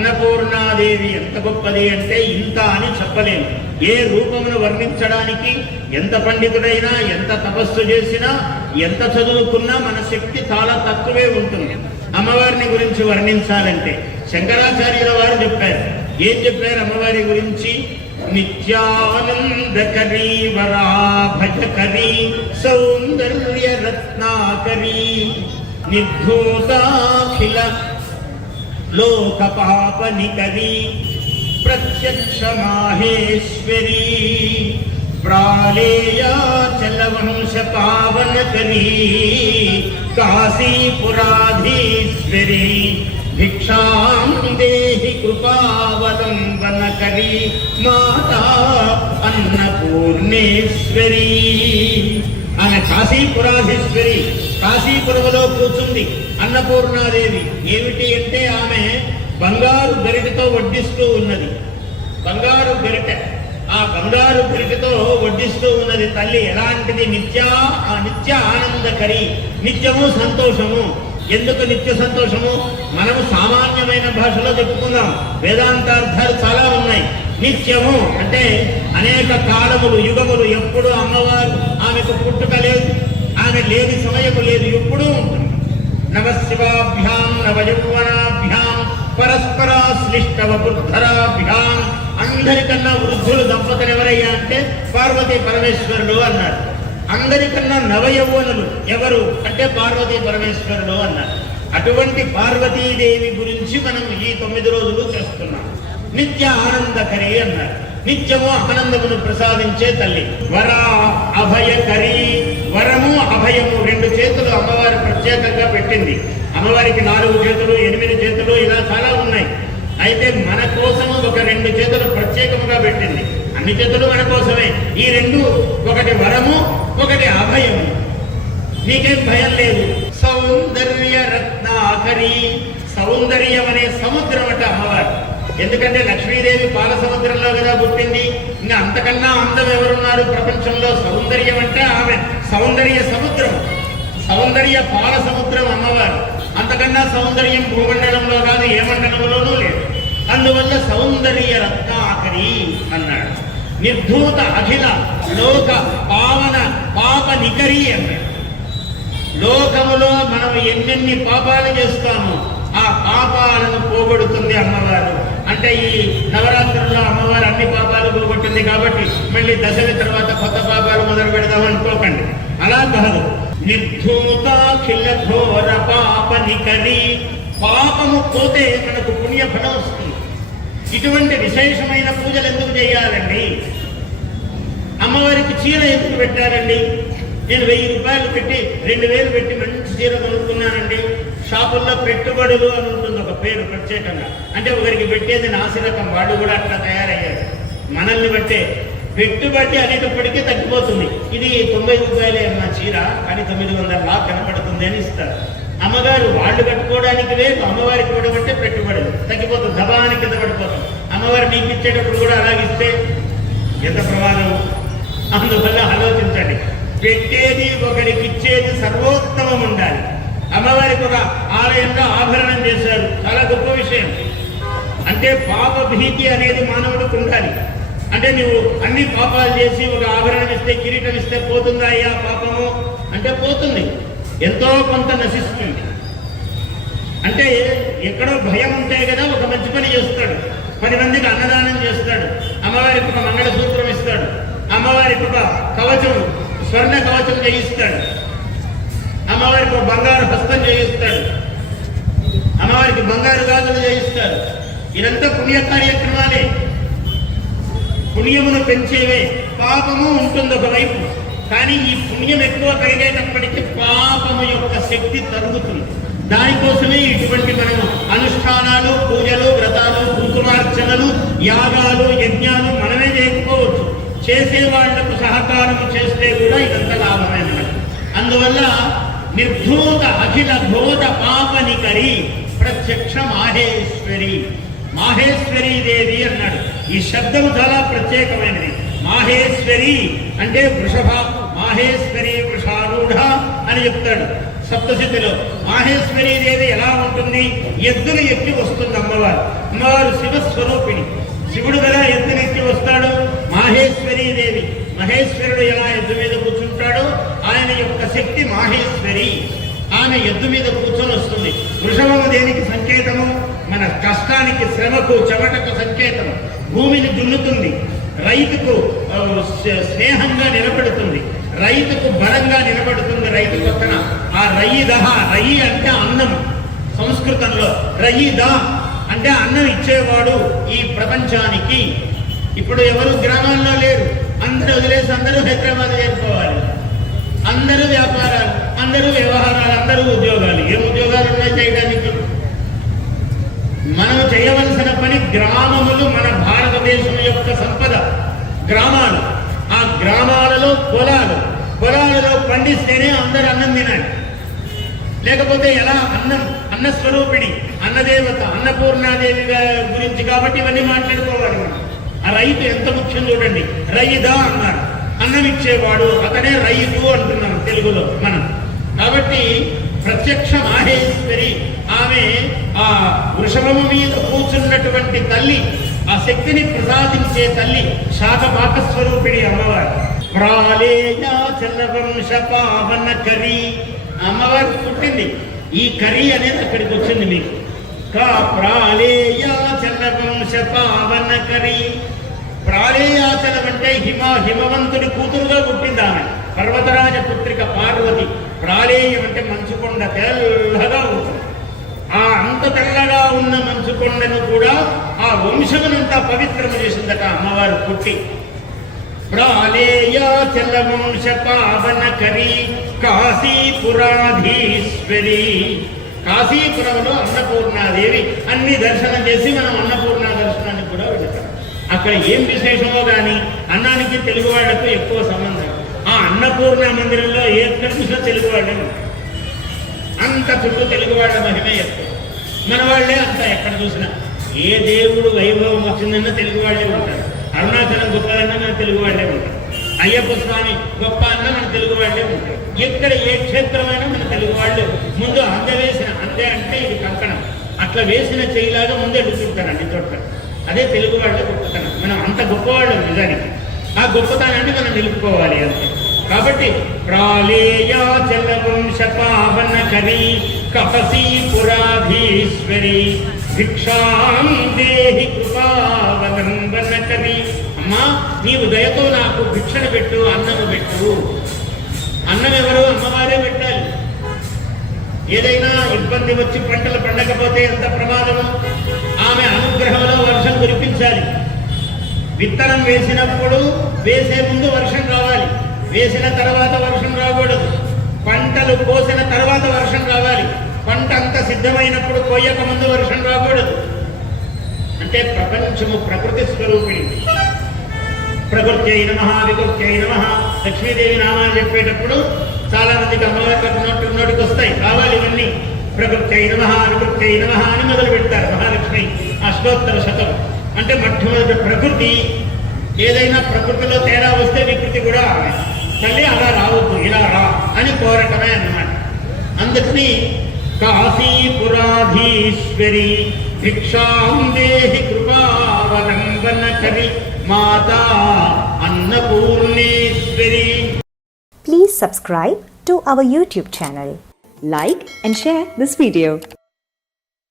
అన్నపూర్ణాదేవి ఎంత గొప్పది అంటే ఇంత అని చెప్పలేము. ఏ రూపమును వర్ణించడానికి ఎంత పండితుడైనా, ఎంత తపస్సు చేసినా, ఎంత చదువుకున్నా మన శక్తి చాలా తక్కువే ఉంటుంది. అమ్మవారిని గురించి వర్ణించాలంటే శంకరాచార్యుల వారు చెప్పారు. ఏం చెప్పారు అమ్మవారి గురించి? నిత్యానందకరీ వరాభజకరీ సౌందర్య రత్నాకరీ నిర్ధూతాఖిల లోక పాపనికరీ ప్రత్యక్ష మాహేశ్వరీ ప్రాళేయాచల వంశ పావనకరీ కాశీపురాధీశ్వరీ భిక్షాం దేహి కృపావలంబనకరీ మాతా అన్నపూర్ణేశ్వరీ. ఆమె కాశీపురాధీశ్వరి, కాశీపురములో కూర్చుంది అన్నపూర్ణాదేవి. ఏమిటి అంటే ఆమె బంగారు గరిటతో వడ్డిస్తూ ఉన్నది. బంగారు గరిట, ఆ బంగారు గరిటతో వడ్డిస్తూ ఉన్నది తల్లి. ఎలాంటిది? నిత్య ఆనందకరి, నిత్యము సంతోషము. ఎందుకు నిత్య సంతోషము? మనము సామాన్యమైన భాషలో చెప్పుకుందాం, వేదాంతార్థాలు చాలా ఉన్నాయి. నిత్యము అంటే అనేక కాలములు, యుగములు, ఎప్పుడు అమ్మవారు ఆమెకు పుట్టుక లేదు, ఆమె లేని సమయము లేదు, ఎప్పుడూ ఉంటుంది. నవశివాభ్యాం నవయౌవనాభ్యాం పరస్పరాశ్లిష్టవపుద్ధరాభ్యాం. అందరికన్నా వృద్ధులు దంపతులు ఎవరయ్యా అంటే పార్వతీ పరమేశ్వరుడు అన్నారు. అందరికన్నా నవయౌవనులు ఎవరు అంటే పార్వతీ పరమేశ్వరుడు అన్నారు. అటువంటి పార్వతీదేవి గురించి మనం ఈ 9 రోజులు చేస్తున్నాం. నిత్య ఆనందకరి అన్నారు. నిత్యము ఆనందమును ప్రసాదించే తల్లి. వర అభయకరి, వరము అభయము 2 చేతులు అమ్మవారి ప్రత్యేకంగా పెట్టింది. అమ్మవారికి 4 చేతులు, 8 చేతులు, ఇలా చాలా ఉన్నాయి. అయితే మన కోసము ఒక 2 చేతులు ప్రత్యేకముగా పెట్టింది. అన్ని చేతులు మన కోసమే. ఈ 2, ఒకటి వరము, ఒకటి అభయము. నీకేం భయం లేదు. సౌందర్య రత్నాకరి, సౌందర్యం అనే సముద్రం అట అమ్మవారు. ఎందుకంటే లక్ష్మీదేవి పాల సముద్రంలో కదా పుట్టింది. ఇంకా అంతకన్నా అందం ఎవరున్నారు ప్రపంచంలో? సౌందర్యం అంటే ఆమె సౌందర్య సముద్రం, సౌందర్య పాల సముద్రం అమ్మవారు. అంతకన్నా సౌందర్యం భూమండలంలో కాదు, ఏ మండలంలోనూ లేదు. అందువల్ల సౌందర్య రత్నాకరి అన్నాడు. నిర్ధూత అఖిల లోక పావన పాప నికరి అన్నాడు. లోకములో మనం ఎన్నెన్ని పాపాలు చేస్తామో ఆ పాపాలను పోగొడుతుంది అమ్మవారు. అంటే ఈ నవరాత్రుల్లో అమ్మవారు అన్ని పాపాలు పోగొట్టింది కాబట్టి మళ్ళీ దశమి తర్వాత కొత్త పాపాలు మొదలు పెడదాం అనుకోకండి. అలా కాదు. నిర్ధూతాఖిల ఘోర పాప నికరి, పాపము పోతే మనకు పుణ్యఫలం వస్తుంది. ఇటువంటి విశేషమైన పూజలు ఎందుకు చేయాలండి? అమ్మవారికి చీర ఎందుకు పెట్టారండి? నేను 1000 రూపాయలు పెట్టి 2000 పెట్టి మంచి చీర కొనుక్కున్నానండి. షాపుల్లో పెట్టుబడులు అని ఉంటుంది ఒక పేరు ప్రత్యేకంగా. అంటే ఒకరికి పెట్టేది నాసిరకం, వాళ్ళు కూడా అట్లా తయారయ్యారు. మనల్ని బట్టే పెట్టుబడి అనేటప్పటికీ తగ్గిపోతుంది. ఇది 90 రూపాయలే అన్న చీర, కానీ 900లా కనపడుతుంది అని ఇస్తారు. అమ్మగారు వాళ్ళు కట్టుకోవడానికి లేదు, అమ్మవారికి కూడా బట్టే పెట్టుబడులు తగ్గిపోతుంది, దబానికి కింద పడిపోతుంది. అమ్మవారు నీకు ఇచ్చేటప్పుడు కూడా అలాగిస్తే ఎంత ప్రమాదం. అందువల్ల ఆలోచించండి. పెట్టేది ఒకరికి ఇచ్చేది సర్వోత్తమం ఉండాలి. అమ్మవారికి ఒక ఆలయంలో ఆభరణం చేశారు, చాలా గొప్ప విషయం. అంటే పాప భీతి అనేది మానవుడికి ఉండాలి. అంటే నువ్వు అన్ని పాపాలు చేసి ఒక ఆభరణం ఇస్తే, కిరీటం ఇస్తే పోతుందా అయ్యా పాపము అంటే పోతుంది, ఎంతో కొంత నశిస్తుంది. అంటే ఎక్కడో భయం ఉంటే కదా ఒక మంచి పని చేస్తాడు, 10 మందికి అన్నదానం చేస్తాడు, అమ్మవారికి ఒక మంగళసూత్రం ఇస్తాడు, అమ్మవారికి ఒక కవచం, స్వర్ణ కవచం చేయిస్తాడు, అమ్మవారికి ఒక బంగారు హస్తం చేయిస్తాడు, అమ్మవారికి బంగారు గాజులు చేయిస్తాడు. ఇదంతా పుణ్య కార్యక్రమాలే, పుణ్యమును పెంచేవే. పాపము ఉంటుంది ఒకవైపు, కానీ ఈ పుణ్యం ఎక్కువ కలిగేటప్పటికీ పాపము యొక్క శక్తి తరుగుతుంది. దానికోసమే ఇటువంటి మనము అనుష్ఠానాలు, పూజలు, వ్రతాలు, కుంకుమార్చనలు, యాగాలు, యజ్ఞాలు మనమే చేయకపోవచ్చు, చేసే వాళ్లకు సహకారం చేస్తే కూడా ఇదంతా లాభమే మనకు. అందువల్ల నిర్ధూత అఖిల ఘోర పాపనికరి ప్రత్యక్ష మాహేశ్వరి, మాహేశ్వరీ దేవి అన్నాడు. ఈ శబ్దము చాలా ప్రత్యేకమైనది. మాహేశ్వరి అంటే వృషభ, మాహేశ్వరి వృషారూఢ అని చెప్తాడు. సప్తశతిలో మాహేశ్వరీ దేవి ఎలా ఉంటుంది? ఎద్దులు ఎక్కి వస్తుంది అమ్మవారు. అమ్మవారు శివస్వరూపిణి. శివుడు కదా ఎద్దులు ఎక్కి వస్తాడు. మాహేశ్వరీ దేవి, మహేశ్వరుడు ఎలా ఎద్దు మీద కూర్చుంటాడో ఆయన యొక్క శక్తి మాహేశ్వరి. ఆమె ఎద్దు మీద కూర్చొని వస్తుంది. వృషభము దేనికి సంకేతము? మన కష్టానికి, శ్రమకు, చెమటకు సంకేతము. భూమిని దున్నుతుంది, రైతుకు స్నేహంగా నిలబడుతుంది, రైతుకు బలంగా నిలబడుతుంది. రైతు పక్కన ఆ రయిదహ, రయి అంటే అన్నం సంస్కృతంలో, రయిదా అంటే అన్నం ఇచ్చేవాడు ఈ ప్రపంచానికి. ఇప్పుడు ఎవరు గ్రామాల్లో లేరు, అందరూ వదిలేసి అందరూ హైదరాబాద్ చేరుకోవాలి. అందరూ వ్యాపారాలు, అందరూ వ్యవహారాలు, అందరూ ఉద్యోగాలు. ఏం ఉద్యోగాలు ఉన్నాయి చేయడానికి? మనం చేయవలసిన పని గ్రామములు. మన భారతదేశం యొక్క సంపద గ్రామాలు. ఆ గ్రామాలలో పొలాలలో పండిస్తేనే అందరు అన్నం తినాలి. లేకపోతే ఎలా? అన్నస్వరూపిణి, అన్నదేవత, అన్నపూర్ణాదేవి గురించి కాబట్టి ఇవన్నీ మాట్లాడుకోవాలి మనం. ఆ రైతు ఎంత ముఖ్యం చూడండి. రైదా అన్నారు, అన్నం ఇచ్చేవాడు, అతనే రైతు అంటున్నాం తెలుగులో మనం. కాబట్టి ప్రత్యక్ష మాహేశ్వరి ఆమె. ఆ వృషభము మీద కూర్చున్నటువంటి తల్లి, ఆ శక్తిని ప్రసాదించే తల్లి, శాఖపాక స్వరూపిణి అమ్మవారు. ప్రాళేయాచల వంశ పావన కరి అమ్మవారు పుట్టింది. ఈ కరి అనేది అక్కడికి వచ్చింది మీకు. ప్రాళేయాచల వంశ పావన కరి. ప్రాళేయాచలం అంటే హిమవంతుడి కూతురుగా పుట్టింది ఆమె. పర్వతరాజ పుత్రిక పార్వతి. ప్రాళేయం అంటే మంచుకొండ, తెల్లగా ఉంటుంది. ఆ అంత తెల్లగా ఉన్న మంచుకొండను కూడా ఆ వంశమునంతా పవిత్రము చేసిందట అమ్మవారు పుట్టి. ప్రాళేయాచల వంశ పావన కరి కాశీపురాధీశ్వరి. కాశీపురంలో అన్నపూర్ణాదేవి. అన్ని దర్శనం చేసి మనం అన్నపూర్ణ దర్శనానికి కూడా వెళ్తాం. అక్కడ ఏం విశేషమో కానీ అన్నానికి తెలుగు వాళ్లకు ఎక్కువ సంబంధం. ఆ అన్నపూర్ణ మందిరంలో ఏ చూసినా తెలుగు వాళ్ళే ఉంటారు. అంత చుట్టూ తెలుగు వాళ్ళ మహిమే ఎక్కువ. మన వాళ్ళే అంత ఎక్కడ చూసినా. ఏ దేవుడు వైభవం వచ్చిందన్నా తెలుగు వాళ్ళే ఉంటారు. అరుణాచలం గొప్పదన్నా మన తెలుగు వాళ్ళే ఉంటారు. అయ్యప్ప స్వామి గొప్ప అన్న మన తెలుగు వాళ్ళే ఉంటారు. ఎక్కడ ఏ క్షేత్రమైనా మన తెలుగు వాళ్ళు ముందు అందే అంటే ఇది కంకణం, అట్లా వేసిన చేయిలాగా ముందు ఎడుతుంటారు అన్ని చోట్ల. అదే తెలుగు వాళ్ళ గొప్పతనం. మనం అంత గొప్పవాళ్ళం నిజానికి. ఆ గొప్పతనాన్ని మనం నిలుపుకోవాలి అంతే. కాబట్టి ప్రాళేయాచల వంశ పావన కరి కాశీపురాధీశ్వరి భిక్షాం దేహి కృపావలంబన కరి. అమ్మా నీవు దయతో నాకు భిక్షను పెట్టు, అన్నము పెట్టు. అన్నం ఎవరు? అమ్మవారే పెట్టాలి. ఏదైనా ఇబ్బంది వచ్చి పంటలు పండకపోతే ఎంత ప్రమాదము. ఆమె అనుగ్రహంలో వర్షం కురిపించాలి. విత్తనం వేసినప్పుడు వేసే ముందు వర్షం రావాలి, వేసిన తర్వాత వర్షం రాకూడదు. పంటలు కోసిన తర్వాత వర్షం రావాలి. పంట అంత సిద్ధమైనప్పుడు కోయక ముందు వర్షం రాకూడదు. అంటే ప్రపంచము ప్రకృతి స్వరూపిణి. ప్రకృత్యై నమః, వికృత్యై నమః. లక్ష్మీదేవి నామాలు చెప్పేటప్పుడు చాలా మందికి అమ్మవారి నోటికి వస్తాయి, కావాలి ఇవన్నీ. ప్రకృత్యై నమః, వికృత్యై నమః అని మొదలు పెడతారు మహాలక్ష్మి అష్టోత్తర శతం. అంటే మొట్టమొదటి ప్రకృతి. ఏదైనా ప్రకృతిలో తేడా వస్తే వికృతి కూడా ఆమె. తల్లి అలా రావద్దు, ఇలా రా అని కోరటమే అన్నమాట. అందుకని కాశీపురాధీశ్వరి భిక్షాం దేహి కృపావలంబన కరి మాతా Annapurneshwari. Please subscribe to our YouTube channel. Like and share this video.